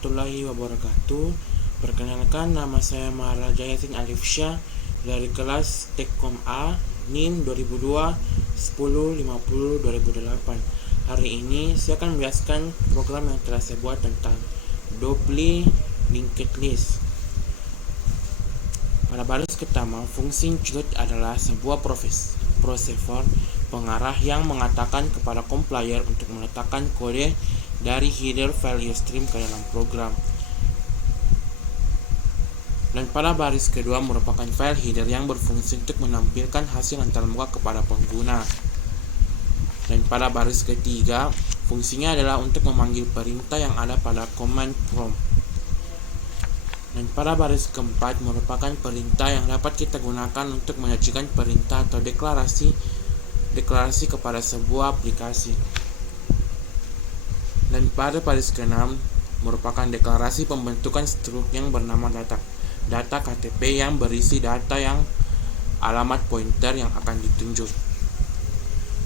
warahmatullahi wabarakatuh. Perkenalkan, nama saya Maharaja Yasin Alif Syah dari kelas Tekkom A NIM 2002 1050 2008. Hari ini saya akan menjelaskan program yang telah saya buat tentang Double Linked List. Pada baris pertama, fungsi include adalah sebuah processor pengarah yang mengatakan kepada compiler untuk meletakkan kode dari header value stream ke dalam program. Dan pada baris kedua merupakan file header yang berfungsi untuk menampilkan hasil antarmuka kepada pengguna. Dan pada baris ketiga, fungsinya adalah untuk memanggil perintah yang ada pada command prompt. Dan pada baris keempat merupakan perintah yang dapat kita gunakan untuk menyajikan perintah atau deklarasi kepada sebuah aplikasi. Dan pada baris ke-6 merupakan deklarasi pembentukan struk yang bernama data KTP yang berisi data yang alamat pointer yang akan ditunjuk.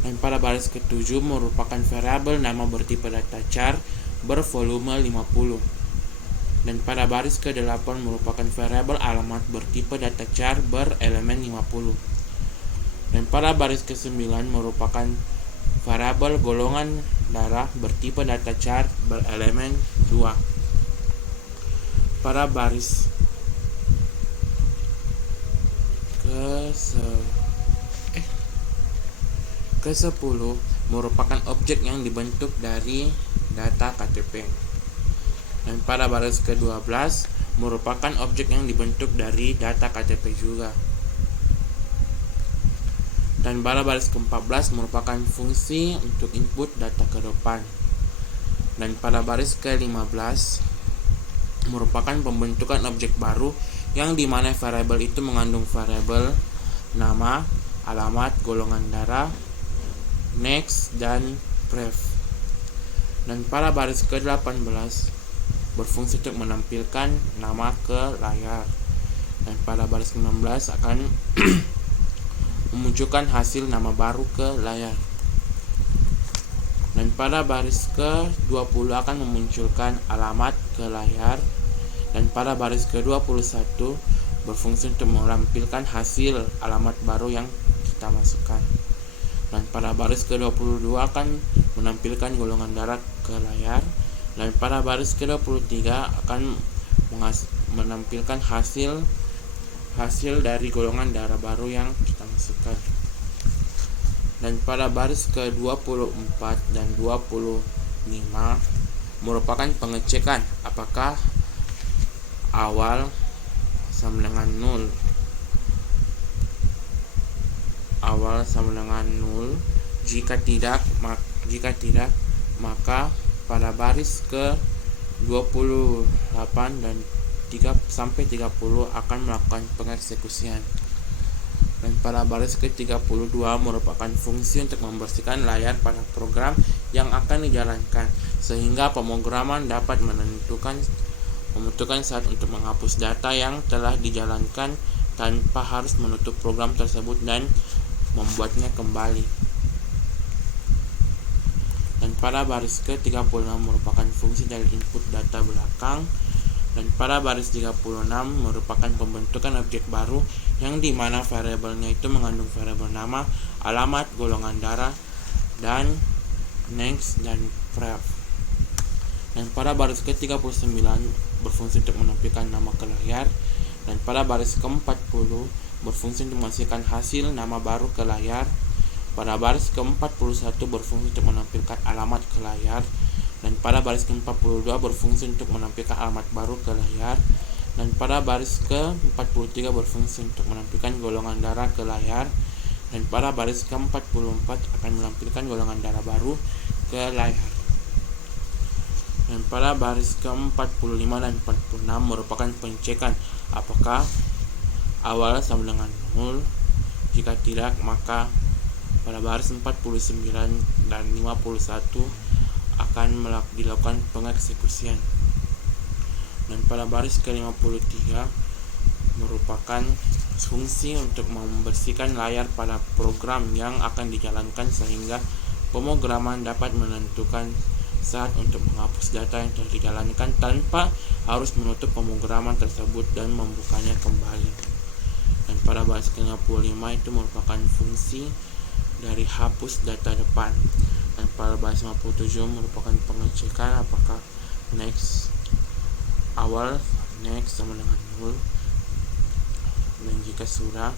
Dan pada baris ke-7 merupakan variabel nama bertipe data char bervolume 50. Dan pada baris ke-8 merupakan variabel alamat bertipe data char berelemen 50. Dan pada baris ke-9 merupakan variabel golongan darah bertipe data char berelemen 2. Pada baris ke-10 merupakan objek yang dibentuk dari data KTP. Dan pada baris ke-12 merupakan objek yang dibentuk dari data KTP juga. Dan pada baris ke-14 merupakan fungsi untuk input data ke depan. Dan pada baris ke-15 merupakan pembentukan objek baru yang dimana variabel itu mengandung variabel nama, alamat, golongan darah, next, dan pref. Dan pada baris ke-18 berfungsi untuk menampilkan nama ke layar. Dan pada baris ke-16 akan memunculkan hasil nama baru ke layar. Dan pada baris ke-20 akan memunculkan alamat ke layar. Dan pada baris ke-21 berfungsi untuk menampilkan hasil alamat baru yang kita masukkan. Dan pada baris ke-22 akan menampilkan golongan darah ke layar. Dan pada baris ke-23 akan menampilkan hasil dari golongan darah baru yang kita masukkan. Dan pada baris ke-24 dan 25 merupakan pengecekan apakah awal sama dengan 0. Awal sama dengan 0. Jika tidak maka pada baris ke-28 dan 3-30 akan melakukan pengeksekusian. Dan pada baris ke-32 merupakan fungsi untuk membersihkan layar pada program yang akan dijalankan, sehingga pemrograman dapat membutuhkan saat untuk menghapus data yang telah dijalankan tanpa harus menutup program tersebut dan membuatnya kembali. Dan pada baris ke-36 merupakan fungsi dari input data belakang. Dan pada baris 36 merupakan pembentukan objek baru yang dimana variabelnya itu mengandung variabel nama, alamat, golongan darah, dan next, dan pref. Dan pada baris ke-39 berfungsi untuk menampilkan nama ke layar. Dan pada baris ke-40 berfungsi untuk menghasilkan hasil nama baru ke layar. Pada baris ke-41 berfungsi untuk menampilkan alamat ke layar. Dan pada baris ke-42 berfungsi untuk menampilkan alamat baru ke layar. Dan pada baris ke-43 berfungsi untuk menampilkan golongan darah ke layar. Dan pada baris ke-44 akan menampilkan golongan darah baru ke layar. Dan pada baris ke-45 dan 46 merupakan pengecekan apakah awal sama dengan 0. Jika tidak maka pada baris 49 dan 51 akan dilakukan pengeksekusian. Dan pada baris ke-53 merupakan fungsi untuk membersihkan layar pada program yang akan dijalankan sehingga pemrograman dapat menentukan saat untuk menghapus data yang telah dijalankan tanpa harus menutup pemrograman tersebut dan membukanya kembali. Dan pada baris ke-55 itu merupakan fungsi dari hapus data depan. Dan pada baris 57 merupakan pengecekan apakah next awal next sama dengan null, dan jika sudah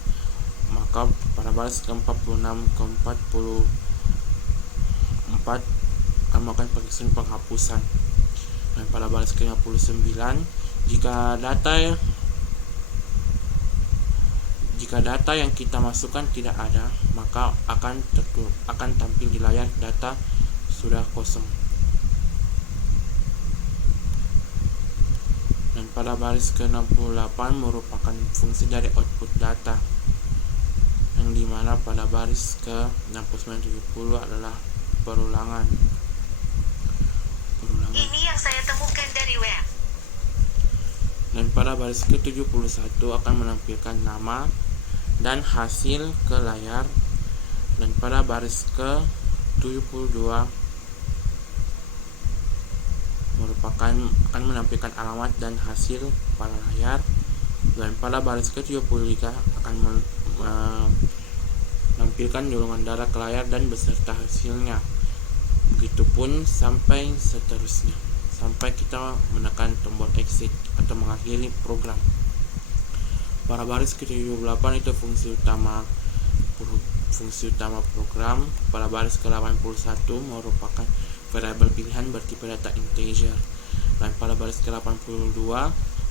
maka pada baris ke-46 ke-44 akan melakukan pengisian penghapusan. Dan pada baris ke-59 jika data yang kita masukkan tidak ada, maka akan tampil di layar data sudah kosong. Dan pada baris ke-68 merupakan fungsi dari output data, yang dimana pada baris ke-69-70 adalah perulangan. Ini yang saya temukan dari web. Dan pada baris ke-71 akan menampilkan nama dan hasil ke layar. Dan pada baris ke-72 akan menampilkan alamat dan hasil pada layar. Dan pada baris ke-73 akan menampilkan golongan darah ke layar dan beserta hasilnya. Begitupun sampai seterusnya, sampai kita menekan tombol exit atau mengakhiri program. Pada baris ke-78 itu fungsi utama program. Pada baris ke-81 merupakan variabel pilihan bertipe data integer. Dan pada baris ke-82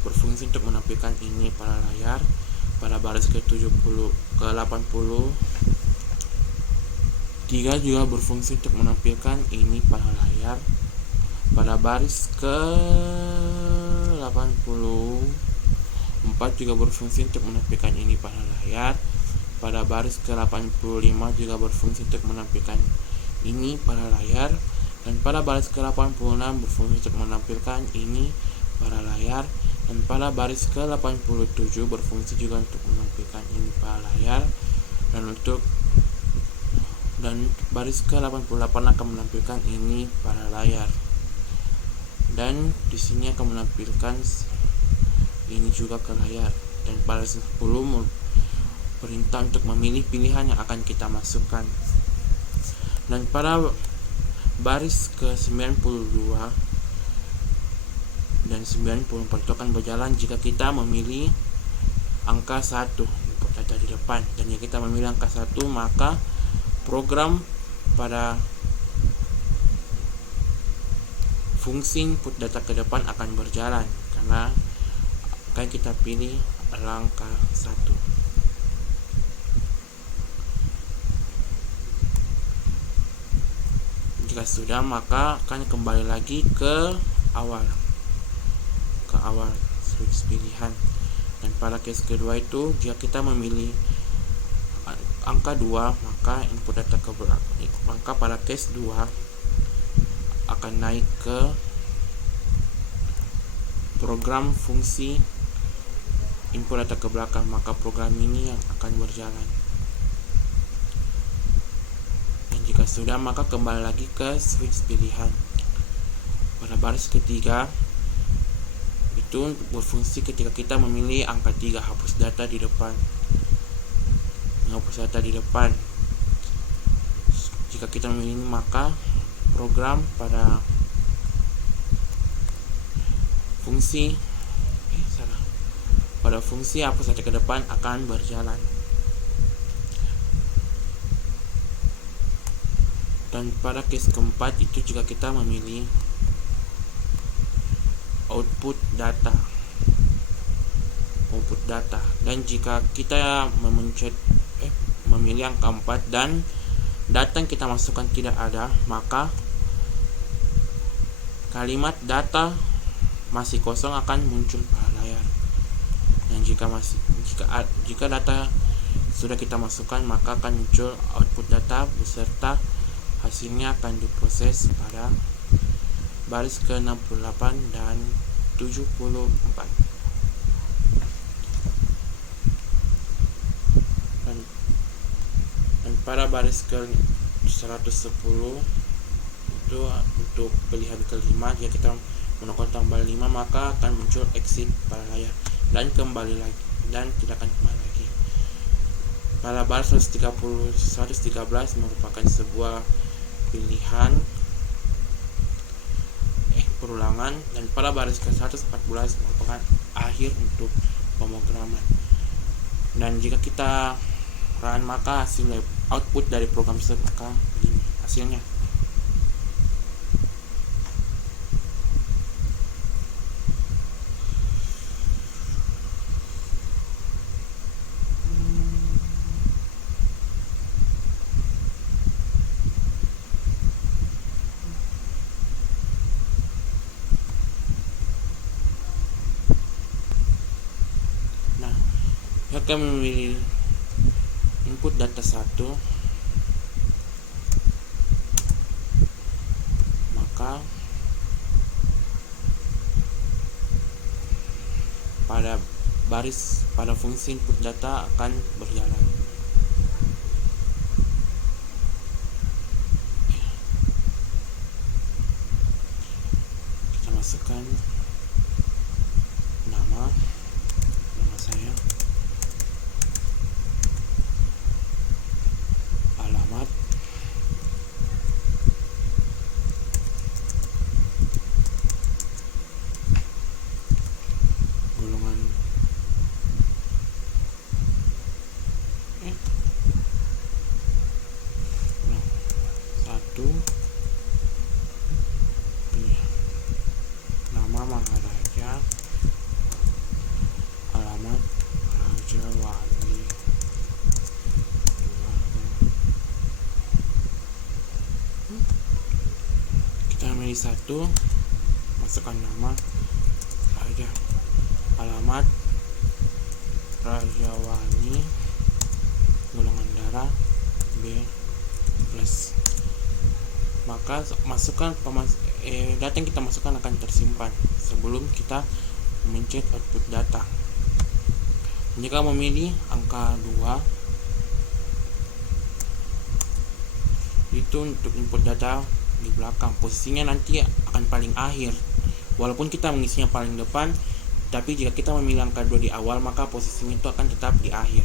berfungsi untuk menampilkan ini pada layar. Pada baris ke-83 juga berfungsi untuk menampilkan ini pada layar. Pada baris ke-84 juga berfungsi untuk menampilkan ini pada layar. Pada baris ke-85 juga berfungsi untuk menampilkan ini pada layar. Dan pada baris ke-86 berfungsi untuk menampilkan ini pada layar. Dan pada baris ke-87 berfungsi juga untuk menampilkan ini pada layar. Dan baris ke-88 akan menampilkan ini pada layar. Dan di sini akan menampilkan ini juga ke layar. Dan pada baris 10 perintah untuk memilih pilihan yang akan kita masukkan. Dan pada baris ke-92 dan 94 itu akan berjalan jika kita memilih angka 1 input data di depan. Dan jika kita memilih angka 1, maka program pada fungsi input data ke depan akan berjalan karena akan kita pilih adalah angka 1. Jika sudah, maka akan kembali lagi ke awal switch pilihan. Dan pada case kedua itu jika kita memilih angka 2, maka input data ke belakang, maka pada case 2 akan naik ke program fungsi input data ke belakang, maka program ini yang akan berjalan. Dan jika sudah, maka kembali lagi ke switch pilihan. Pada baris ketiga itu berfungsi ketika kita memilih angka 3, hapus data di depan. Menghapus data di depan. Jika kita memilih ini, maka program pada fungsi hapus data ke depan akan berjalan. Dan pada case keempat itu jika kita memilih output data. Dan jika kita memilih angka 4 dan data yang kita masukkan tidak ada, maka kalimat data masih kosong akan muncul pada layar. Dan jika data sudah kita masukkan, maka akan muncul output data beserta hasilnya akan diproses pada baris ke-68 dan 74. Dan pada baris ke-110 itu untuk pilihan kelima. Jika kita menekan tombol 5 maka akan muncul exit pada layar dan kembali lagi dan tidak akan kembali lagi. Pada baris 113 merupakan sebuah pilihan perulangan, dan pada baris ke 114 merupakan akhir untuk pemrograman. Dan jika kita run maka hasil output dari program tersebut maka begini hasilnya. Akan memilih input data 1, maka pada fungsi input data akan berjalan. Kita masukkan nama saya, alamat, golongan satu, nama Maharaja, alamat Raja Wali 2. Kita milih 1, masukkan nama Raja, alamat Raja Wali, golongan darah B+. Maka data yang kita masukkan akan tersimpan sebelum kita mencet output data. Jika memilih angka 2, itu untuk input data di belakang, posisinya nanti akan paling akhir. Walaupun kita mengisinya paling depan, tapi jika kita memilih angka 2 di awal maka posisinya itu akan tetap di akhir.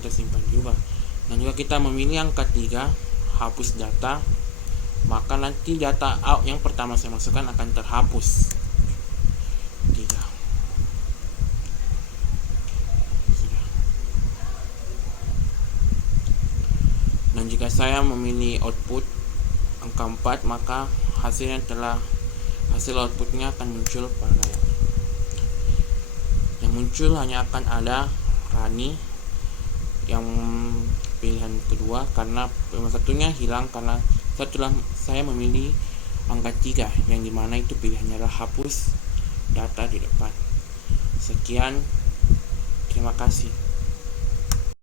Tersimpan juga. Dan juga kita memilih angka 3, hapus data, maka nanti data out yang pertama saya masukkan akan terhapus. 3. Sudah. Dan jika saya memilih output angka 4 maka hasil outputnya akan muncul pada layar. Yang muncul hanya akan ada Rani yang pilihan kedua, karena pilihan satunya hilang karena setelah saya memilih angka 3 yang dimana itu pilihannya adalah hapus data di depan. Sekian, terima kasih.